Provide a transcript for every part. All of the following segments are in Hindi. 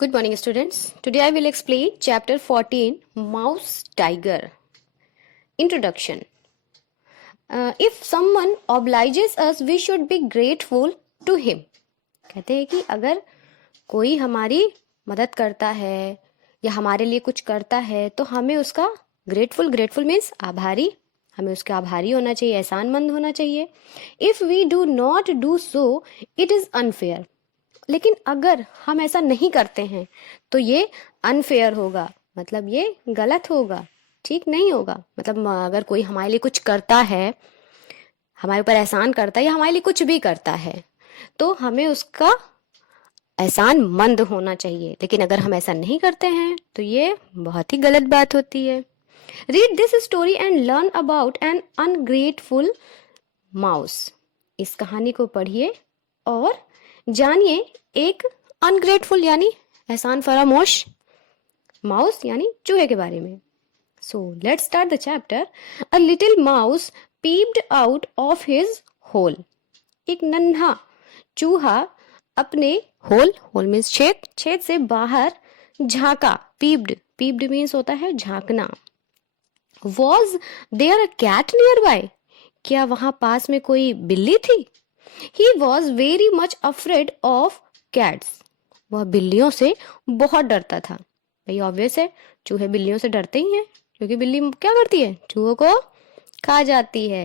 Good morning, students. Today I will explain chapter 14 Mouse Tiger. Introduction. If someone obliges us, we should be grateful to him. कहते हैं कि अगर कोई हमारी मदद करता है या हमारे लिए कुछ करता है तो हमें उसका ग्रेटफुल मीन्स आभारी, हमें उसका आभारी होना चाहिए, एहसानमंद होना चाहिए. If we do not do so it is unfair. लेकिन अगर हम ऐसा नहीं करते हैं तो ये अनफेयर होगा, मतलब ये गलत होगा, ठीक नहीं होगा. मतलब अगर कोई हमारे लिए कुछ करता है, हमारे ऊपर एहसान करता है या हमारे लिए कुछ भी करता है तो हमें उसका एहसान मंद होना चाहिए. लेकिन अगर हम ऐसा नहीं करते हैं तो ये बहुत ही गलत बात होती है. Read this story and learn about an ungrateful mouse. इस कहानी को पढ़िए और जानिए एक अनग्रेटफुल यानी एहसान फरामोश माउस यानी चूहे के बारे में. So let's start the chapter. A little mouse peeped out of his hole. एक नन्हा चूहा अपने होल मीन्स छेद से बाहर झांका. पीप्ड मीन्स होता है झांकना. Was there a cat nearby. क्या वहां पास में कोई बिल्ली थी? He was very much afraid of cats. वह बिल्लियों से बहुत डरता था. भाई ऑब्वियस है, चूहे बिल्लियों से डरते ही हैं क्योंकि बिल्ली क्या करती है, चूहों को खा जाती है,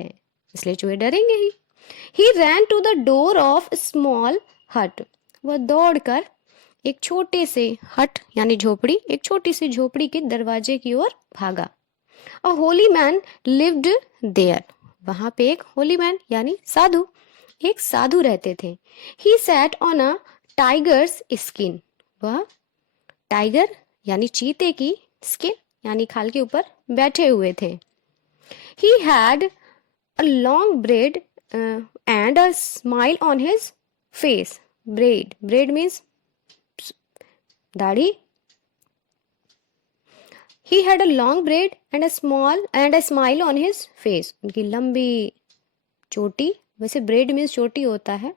इसलिए चूहे डरेंगे ही. He ran to the door of a small hut. वह दौड़कर एक छोटे से हट यानी झोपड़ी, एक छोटी सी झोपड़ी के दरवाजे की ओर भागा. A holy man lived there. वहां पे एक होली मैन यानी साधु, एक साधु रहते थे. He sat on a tigers skin. वह टाइगर यानी चीते की स्किन यानी खाल के ऊपर बैठे हुए थे. He had a long beard and a smile on his face. Beard means दाढ़ी. He had a long beard and a smile on his face. उनकी लंबी चोटी, वैसे ब्रेड मीन्स चोटी होता है,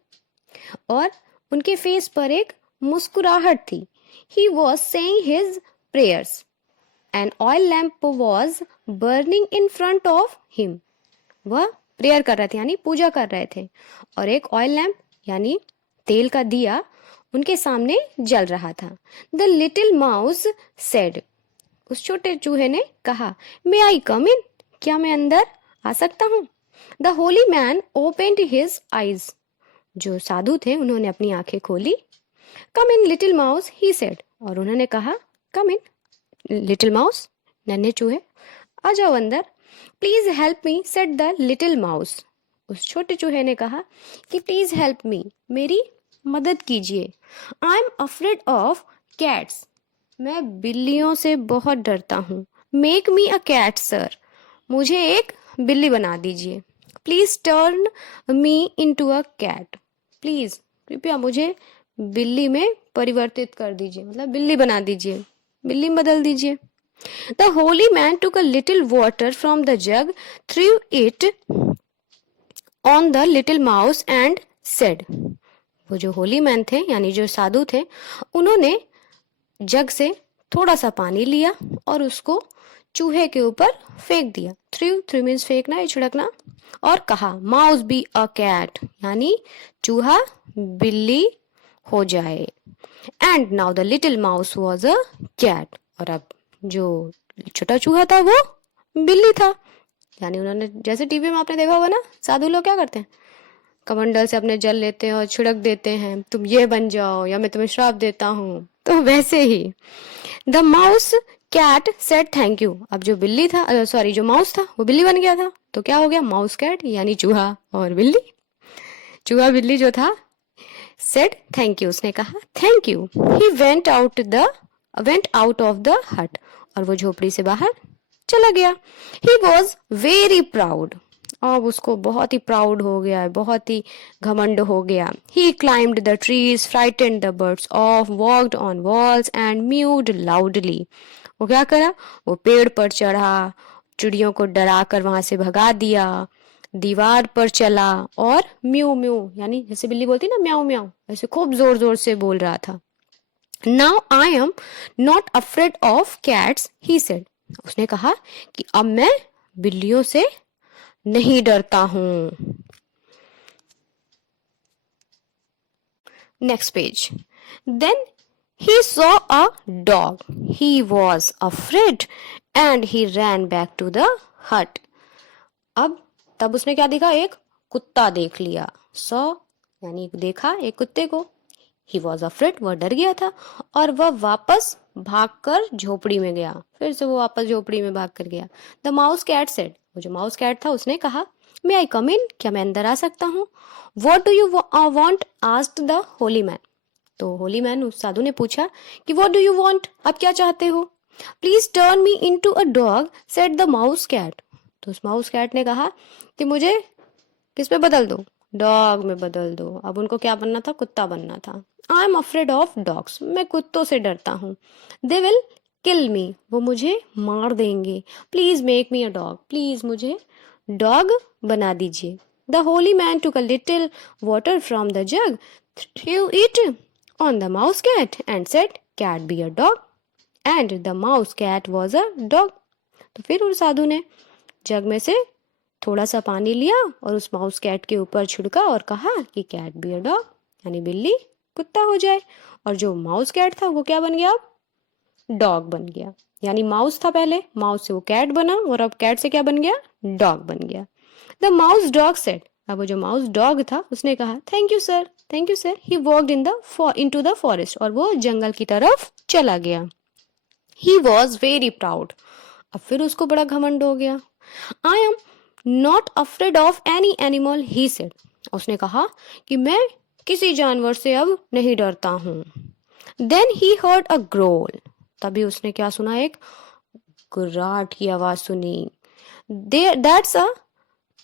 और उनके फेस पर एक मुस्कुराहट थी. He was saying his prayers. An oil lamp was burning in front of him. वह प्रेयर कर रहे थे यानी पूजा कर रहे थे, और एक ऑयल लैम्प यानी तेल का दिया उनके सामने जल रहा था. The little mouse said. उस छोटे चूहे ने कहा, मे आई कम इन. क्या मैं अंदर आ सकता हूँ? The holy man opened his eyes. जो साधु थे उन्होंने अपनी आंखें खोली. Come in little mouse he said. और उन्होंने कहा, कम इन लिटिल माउस, नन्हे चूहे, आ जाओ अंदर. Please help me said the little mouse. उस छोटे चूहे ने कहा कि प्लीज हेल्प मी, मेरी मदद कीजिए. I am afraid of cats. मैं बिल्लियों से बहुत डरता हूँ. Make me a cat sir. मुझे एक बिल्ली बना दीजिए. Please turn me into a cat. Please कृपया मुझे बिल्ली में परिवर्तित कर दीजिए, मतलब बिल्ली बना दीजिए, बिल्ली में बदल दीजिए. The holy man took a little water from the jug, through it on the little mouse and said. वो जो होली मैन थे यानी जो साधु थे, उन्होंने जग से थोड़ा सा पानी लिया और उसको चूहे के ऊपर फेंक दिया. थ्रू मीन्स फेंकना या छिड़कना. और कहा, माउस बी अ कैट यानी चूहा बिल्ली हो जाए. And now the little mouse was a cat. और अब जो छोटा चूहा था वो बिल्ली था. यानी उन्होंने, जैसे टीवी में आपने देखा होगा ना, साधु लोग क्या करते हैं, कमंडल से अपने जल लेते हैं और छिड़क देते हैं, तुम ये बन जाओ या मैं तुम्हें श्राप देता हूँ. तो वैसे ही the mouse cat said thank you. अब जो बिल्ली था, सॉरी जो माउस था वो बिल्ली बन गया था, तो क्या हो गया, माउस कैट यानी चूहा और बिल्ली. चूहा बिल्ली जो था सेड थैंक यू, उसने कहा thank you. He went out of the hut. और वो झोपड़ी से बाहर चला गया. He was very proud. अब उसको बहुत ही प्राउड हो गया, बहुत ही घमंड हो गया. He climbed the trees, frightened the birds off, walked on walls and mewed loudly. वो क्या करा, वो पेड़ पर चढ़ा, चिड़ियों को डरा कर वहां से भगा दिया, दीवार पर चला और म्यू म्यू यानी जैसे बिल्ली बोलती ना म्याऊ म्याऊ, ऐसे खूब जोर जोर से बोल रहा था. Now I am not afraid of cats, he said. उसने कहा कि अब मैं बिल्लियों से नहीं डरता हूं। Next page. Then he saw a dog. He was afraid and he ran back to the hut. अब तब उसने क्या देखा, एक कुत्ता देख लिया। सॉ यानी देखा एक कुत्ते को। ही वॉज अफ्रेड, वह डर गया था और वह वापस भागकर झोपड़ी में गया। फिर से वो वापस झोपड़ी में भाग कर गया। द माउस कैट सेड, वो जो माउस कैट था उसने कहा, मे आई कम इन, क्या मैं अंदर आ सकता हूँ? What do you want, asked the holy man. तो होली मैन, उस साधु ने पूछा कि व्हाट डू यू वांट, आप क्या चाहते हो? Please turn me into a dog, said the mouse cat. तो उस माउस कैट ने कहा कि मुझे किस में बदल दो? डॉग में बदल दो। अब उनको क्या बनना था? कुत्ता बनना था। आई एम अफ्रेड ऑफ डॉग्स, मैं कुत्तों से डरता हूँ। दे विल किल मी, वो मुझे मार देंगे। Please make me a dog, please मुझे डॉग बना दीजिए। The holy man took a little water from the jug, through it on the mouse cat and said, cat be a dog, and the mouse cat was a dog. तो फिर उस साधु ने जग में से थोड़ा सा पानी लिया और उस माउस कैट के ऊपर छिड़का और कहा कि कैट बी अ डॉग, यानी बिल्ली कुत्ता हो जाए। और जो माउस कैट था वो क्या बन गया? अब डॉग बन गया। यानी माउस था पहले, माउस से वो कैट बना और अब कैट से क्या बन गया? डॉग बन गया। द माउस डॉग सेड, अब वो जो माउस डॉग था उसने कहा, thank you sir, thank you sir. He walked into the forest, और वो जंगल की तरफ चला गया। ही वॉज वेरी प्राउड, अब फिर उसको बड़ा घमंड हो गया। आई am not afraid of any animal, he said. उसने कहा कि मैं किसी जानवर से अब नहीं डरता हूं। Then he heard a growl, तभी उसने क्या सुना? एक गुर्राट की आवाज सुनी। दैट्स अ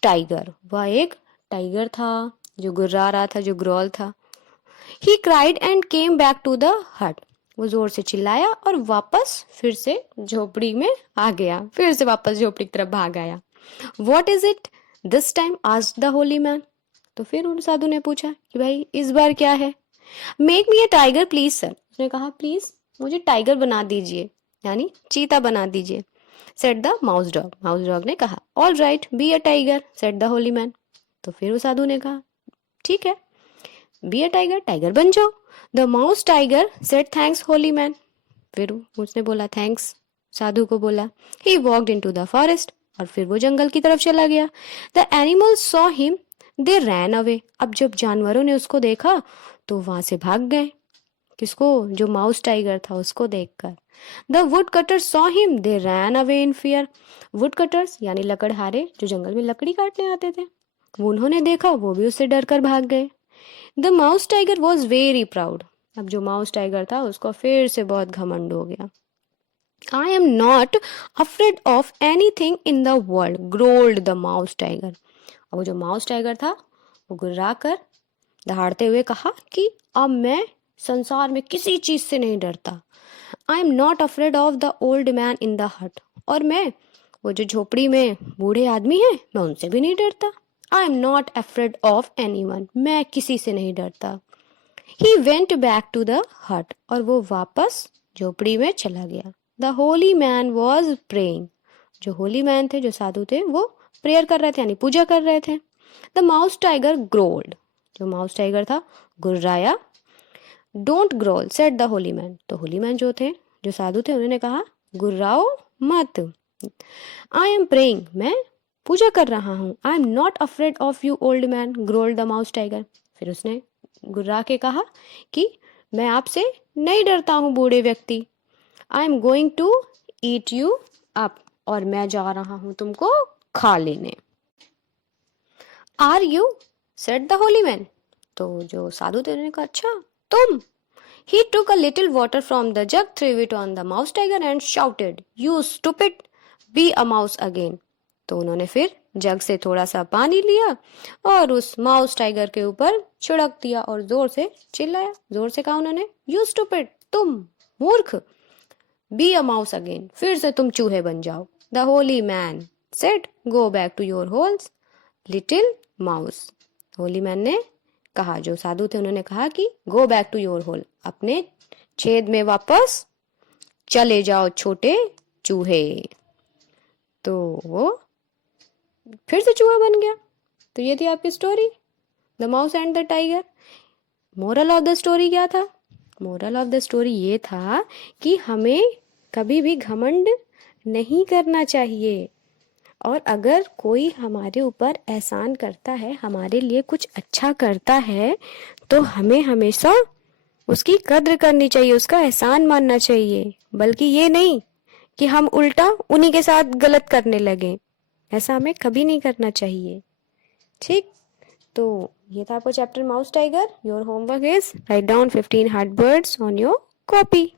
टाइगर, वह एक टाइगर था जो गुर्रा रहा था, जो ग्रोल था। He cried and came back to the hut, वो जोर से चिल्लाया और वापस फिर से झोपड़ी में आ गया, फिर से वापस झोपड़ी की तरफ भाग आया। What is it this time, asked the holy man. तो फिर उन साधु ने पूछा कि भाई इस बार क्या है? Make me a tiger please sir, उसने कहा प्लीज मुझे टाइगर बना दीजिए, यानी चीता बना दीजिए। Said the mouse dog, mouse dog ने कहा, all right be a tiger, said the holy man. तो फिर उस साधु ने कहा, ठीक है, बी अ टाइगर, टाइगर बन जाओ। The mouse tiger said thanks Holi man, फिर उसने बोला थैंक्स, साधु को बोला। He walked into the forest, और फिर वो जंगल की तरफ चला गया। The animals saw him, they ran away, अब जब जानवरों ने उसको देखा तो वहां से भाग गए। किसको? जो माउस टाइगर था उसको देखकर। The wood cutter saw him, they ran away in fear, would cutters यानी लकड़हारे, जो जंगल में लकड़ी काटने आते थे, वो उन्होंने देखा, वो भी उससे डर कर भाग गए। The mouse tiger was very proud, अब जो माउस टाइगर था उसको फिर से बहुत घमंड हो गया। आई am not afraid of any thing in the world, growled the mouse tiger. और वो जो माउस टाइगर था वो गुर्रा कर दहाड़ते हुए कहा कि अब मैं संसार में किसी चीज से नहीं डरता। I am not afraid of the old man in the hut, और मैं वो जो झोपड़ी में बूढ़े आदमी हैं मैं उनसे भी नहीं डरता। I am not afraid of anyone, मैं किसी से नहीं डरता। He went back to the hut, और वो वापस झोपड़ी में चला गया। The holy man was praying, जो होली मैन थे, जो साधु थे, वो प्रेयर कर रहे थे यानी पूजा कर रहे थे। द माउस टाइगर ग्रोल्ड, जो माउस टाइगर था गुर्राया। Don't growl, said the holy man, तो होली मैन जो थे, जो साधु थे, उन्होंने कहा गुर्राओ मत। आई एम प्रेइंग, मैं पूजा कर रहा हूँ। आई am not afraid of you old man, growled the mouse tiger. फिर उसने गुर्रा के कहा कि मैं आपसे नहीं डरता हूँ बूढ़े व्यक्ति। I am going to eat you up, और मैं जा रहा हूँ तुमको खा लेने। Are you, said the holy man, तो जो साधु थे उन्होंने कहा अच्छा तुम। He took a little water from the jug, threw it on the mouse tiger and shouted, "You stupid, be a mouse again." तो उन्होंने फिर जग से थोड़ा सा पानी लिया और उस माउस टाइगर के ऊपर छिड़क दिया और जोर से चिल्लाया। जोर से कहा उन्होंने, "You stupid, तुम मूर्ख, be a mouse again, फिर से तुम चूहे बन जाओ." The holy man said, "Go back to your holes, little mouse." Holy man ने कहा, जो साधु थे उन्होंने कहा कि go back to your hole, अपने छेद में वापस चले जाओ छोटे चूहे। तो वो फिर से चूहा बन गया। तो ये थी आपकी story, the mouse and the tiger. Moral of the story क्या था? मोरल ऑफ द स्टोरी ये था कि हमें कभी भी घमंड नहीं करना चाहिए, और अगर कोई हमारे ऊपर एहसान करता है, हमारे लिए कुछ अच्छा करता है, तो हमें हमेशा उसकी कद्र करनी चाहिए, उसका एहसान मानना चाहिए, बल्कि ये नहीं कि हम उल्टा उन्हीं के साथ गलत करने लगे। ऐसा हमें कभी नहीं करना चाहिए। ठीक, तो ये था आपका chapter mouse tiger. Your homework is write down 15 hard words on your copy.